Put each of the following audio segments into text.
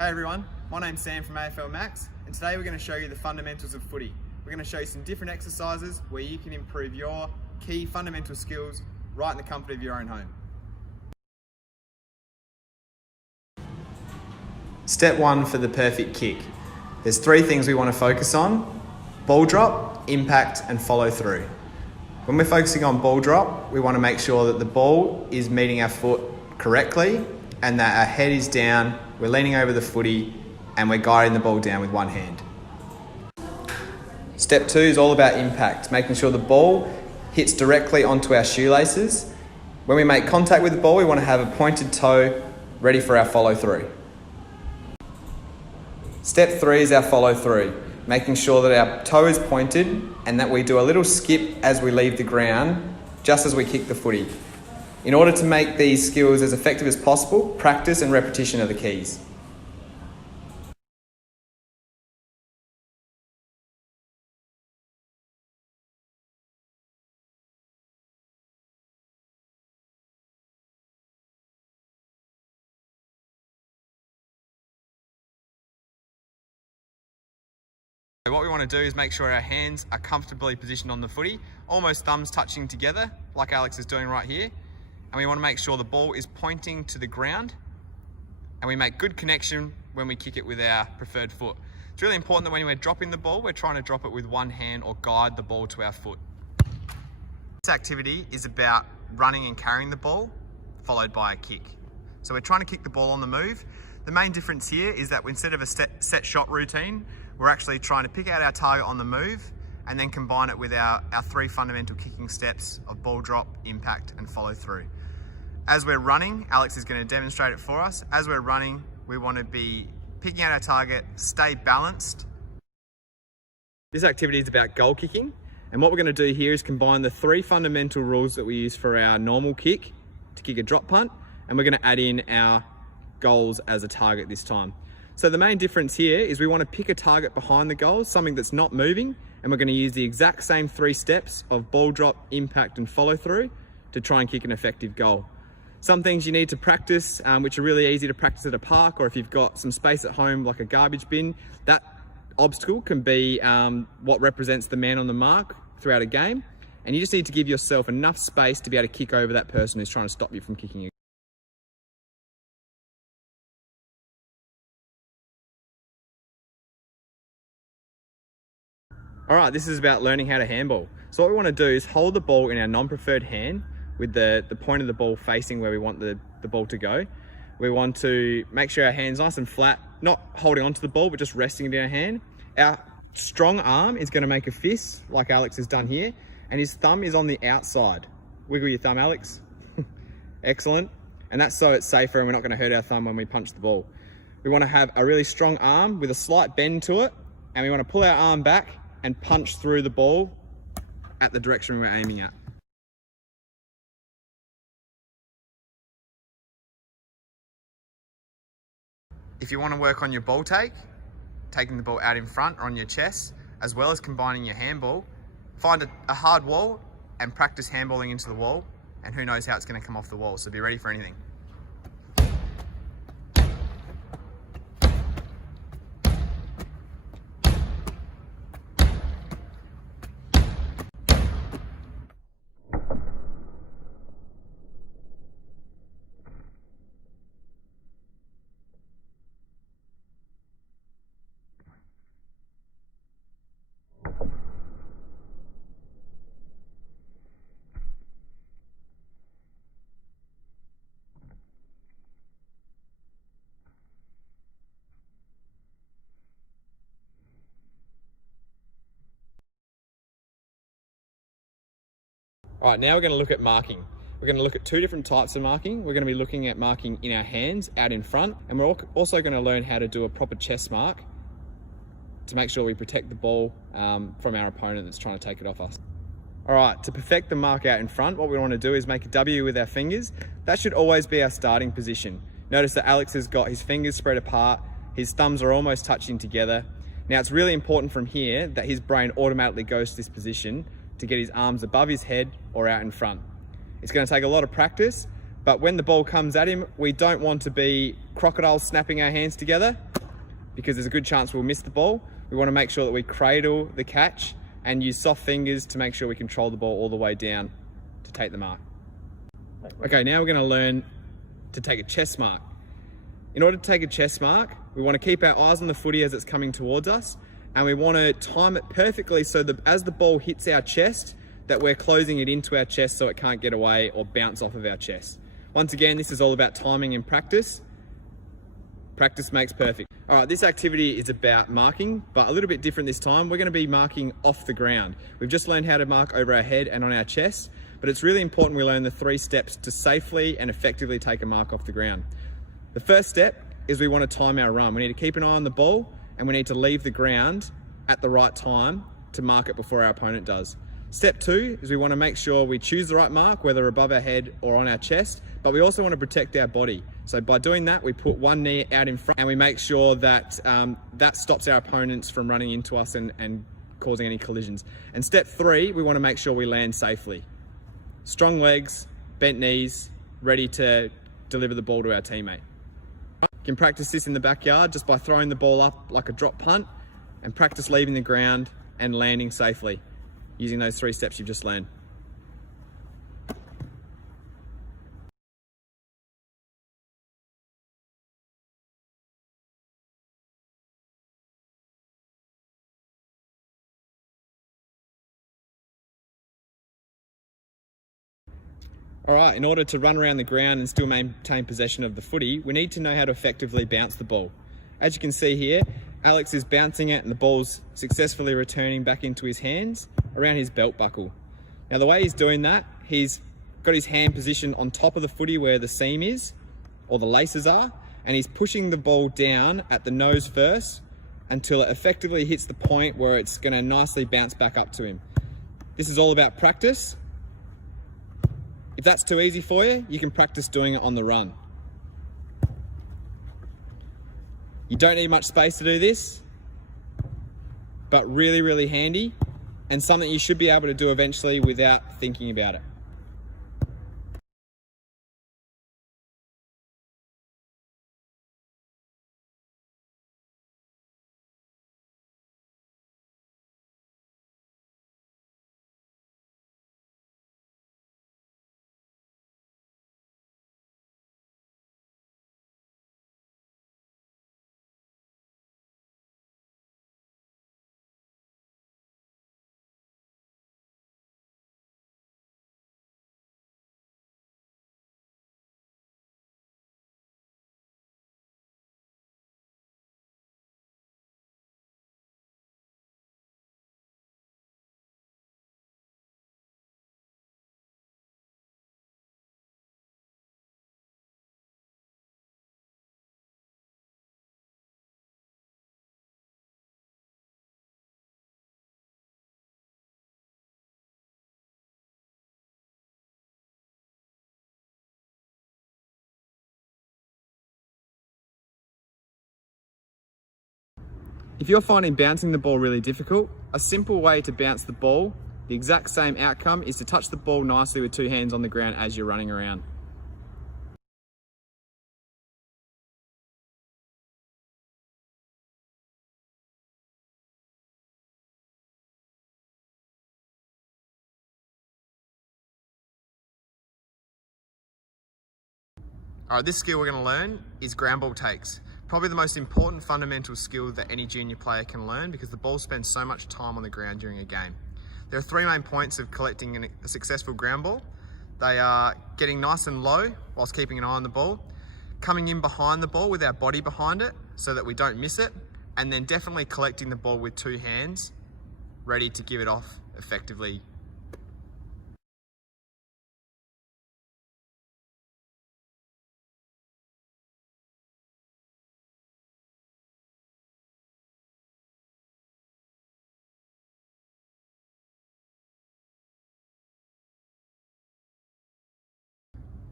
Hey everyone, my name's Sam from AFL Max, and today we're going to show you the fundamentals of footy. We're going to show you some different exercises where you can improve your key fundamental skills right in the comfort of your own home. Step 1 for the perfect kick. There's 3 things we want to focus on: ball drop, impact and follow through. When we're focusing on ball drop, we want to make sure that the ball is meeting our foot correctly and that our head is down, we're leaning over the footy and we're guiding the ball down with one hand. Step 2 is all about impact, making sure the ball hits directly onto our shoelaces. When we make contact with the ball, we want to have a pointed toe ready for our follow through. Step 3 is our follow through, making sure that our toe is pointed and that we do a little skip as we leave the ground, just as we kick the footy. In order to make these skills as effective as possible, practice and repetition are the keys. What we want to do is make sure our hands are comfortably positioned on the footy, almost thumbs touching together, like Alex is doing right here. And we want to make sure the ball is pointing to the ground and we make good connection when we kick it with our preferred foot. It's really important that when we're dropping the ball, we're trying to drop it with one hand or guide the ball to our foot. This activity is about running and carrying the ball, followed by a kick. So we're trying to kick the ball on the move. The main difference here is that instead of a set shot routine, we're actually trying to pick out our target on the move and then combine it with our 3 fundamental kicking steps of ball drop, impact and follow through. As we're running, Alex is going to demonstrate it for us. As we're running, we want to be picking out our target, stay balanced. This activity is about goal kicking, and what we're going to do here is combine the 3 fundamental rules that we use for our normal kick to kick a drop punt, and we're going to add in our goals as a target this time. So the main difference here is we want to pick a target behind the goals, something that's not moving, and we're going to use the exact same 3 steps of ball drop, impact and follow through to try and kick an effective goal. Some things you need to practice, which are really easy to practice at a park, or if you've got some space at home like a garbage bin, that obstacle can be what represents the man on the mark throughout a game, and you just need to give yourself enough space to be able to kick over that person who's trying to stop you from kicking you. All right, this is about learning how to handball. So what we want to do is hold the ball in our non-preferred hand with the point of the ball facing where we want the ball to go. We want to make sure our hand's nice and flat, not holding onto the ball, but just resting it in our hand. Our strong arm is going to make a fist, like Alex has done here, and his thumb is on the outside. Wiggle your thumb, Alex. Excellent. And that's so it's safer and we're not going to hurt our thumb when we punch the ball. We want to have a really strong arm with a slight bend to it, and we want to pull our arm back and punch through the ball at the direction we're aiming at. If you want to work on your ball take, taking the ball out in front or on your chest, as well as combining your handball, find a hard wall and practice handballing into the wall, and who knows how it's going to come off the wall, so be ready for anything. All right, now we're going to look at marking. We're going to look at 2 different types of marking. We're going to be looking at marking in our hands, out in front, and we're also going to learn how to do a proper chest mark to make sure we protect the ball from our opponent that's trying to take it off us. All right, to perfect the mark out in front, what we want to do is make a W with our fingers. That should always be our starting position. Notice that Alex has got his fingers spread apart, his thumbs are almost touching together. Now it's really important from here that his brain automatically goes to this position to get his arms above his head or out in front. It's going to take a lot of practice, but when the ball comes at him, we don't want to be crocodiles snapping our hands together. because there's a good chance we'll miss the ball. We want to make sure that we cradle the catch and use soft fingers to make sure we control the ball all the way down to take the mark. Okay, now we're going to learn to take a chest mark. In order to take a chest mark, we want to keep our eyes on the footy as it's coming towards us, and we want to time it perfectly so that as the ball hits our chest, that we're closing it into our chest so it can't get away or bounce off of our chest. Once again, this is all about timing and practice. Practice makes perfect. All right, this activity is about marking, but a little bit different this time. We're going to be marking off the ground. We've just learned how to mark over our head and on our chest, but it's really important we learn the 3 steps to safely and effectively take a mark off the ground. The first step is we want to time our run. We need to keep an eye on the ball, and we need to leave the ground at the right time to mark it before our opponent does. Step 2 is we want to make sure we choose the right mark, whether above our head or on our chest, but we also want to protect our body. So by doing that, we put one knee out in front and we make sure that that stops our opponents from running into us and causing any collisions. And step 3, we want to make sure we land safely. Strong legs, bent knees, ready to deliver the ball to our teammate. You can practice this in the backyard just by throwing the ball up like a drop punt, and practice leaving the ground and landing safely using those 3 steps you've just learned. All right, in order to run around the ground and still maintain possession of the footy, we need to know how to effectively bounce the ball. As you can see here, Alex is bouncing it and the ball's successfully returning back into his hands around his belt buckle. Now the way he's doing that, he's got his hand positioned on top of the footy where the seam is, or the laces are, and he's pushing the ball down at the nose first until it effectively hits the point where it's going to nicely bounce back up to him. This is all about practice. If that's too easy for you, you can practice doing it on the run. You don't need much space to do this, but really, really handy, and something you should be able to do eventually without thinking about it. If you're finding bouncing the ball really difficult, a simple way to bounce the ball, the exact same outcome, is to touch the ball nicely with 2 hands on the ground as you're running around. All right, this skill we're going to learn is ground ball takes. Probably the most important fundamental skill that any junior player can learn, because the ball spends so much time on the ground during a game. There are 3 main points of collecting a successful ground ball. They are getting nice and low whilst keeping an eye on the ball, coming in behind the ball with our body behind it so that we don't miss it, and then definitely collecting the ball with 2 hands, ready to give it off effectively.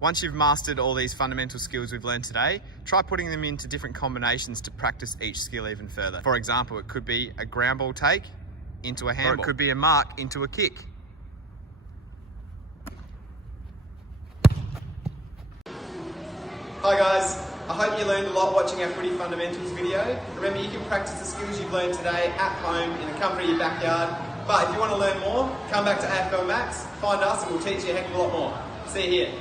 Once you've mastered all these fundamental skills we've learned today, try putting them into different combinations to practice each skill even further. For example, it could be a ground ball take into a handball, or it could be a mark into a kick. Hi guys, I hope you learned a lot watching our Footy Fundamentals video. Remember, you can practice the skills you've learned today at home in the comfort of your backyard. But if you want to learn more, come back to AFL Max, find us and we'll teach you a heck of a lot more. See you here.